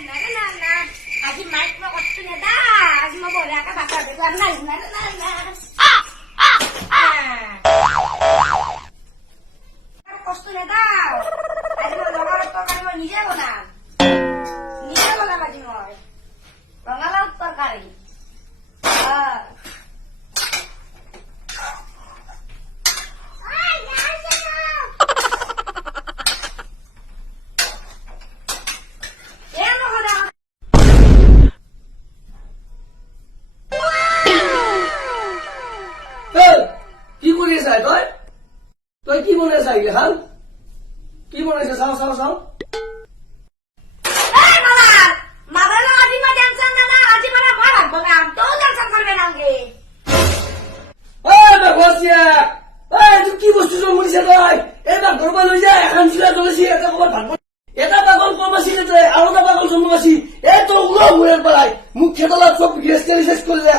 আজি মাইক মই কষ্ট নেদা আজি মই বঢ়িয়াকে ভাত ৰান্ধিব কষ্ট নেদাও আজি মই ৰঙালাও তৰকাৰী মই নিজে বনাম আজি মই ৰঙালাও তৰকাৰী কি কৰি আছা তই কি বনাই আছা এইগিলাখান কি বনাইছা চাওঁ চাওঁ চাওঁ কি বস্তু জন্মিছে তই এইবাৰ ঘৰৰ পৰা লৈ যায় এখন চিলা জ্বলাইছি এটা ক'ৰবাত ভাত এটা পাগল কম আছিল আৰু এটা পাগল জন্ম আছিল এই তই ওলাও ঘূৰাৰ পৰাই মোক খেতলাত চব গেছ চেছ কৰিলে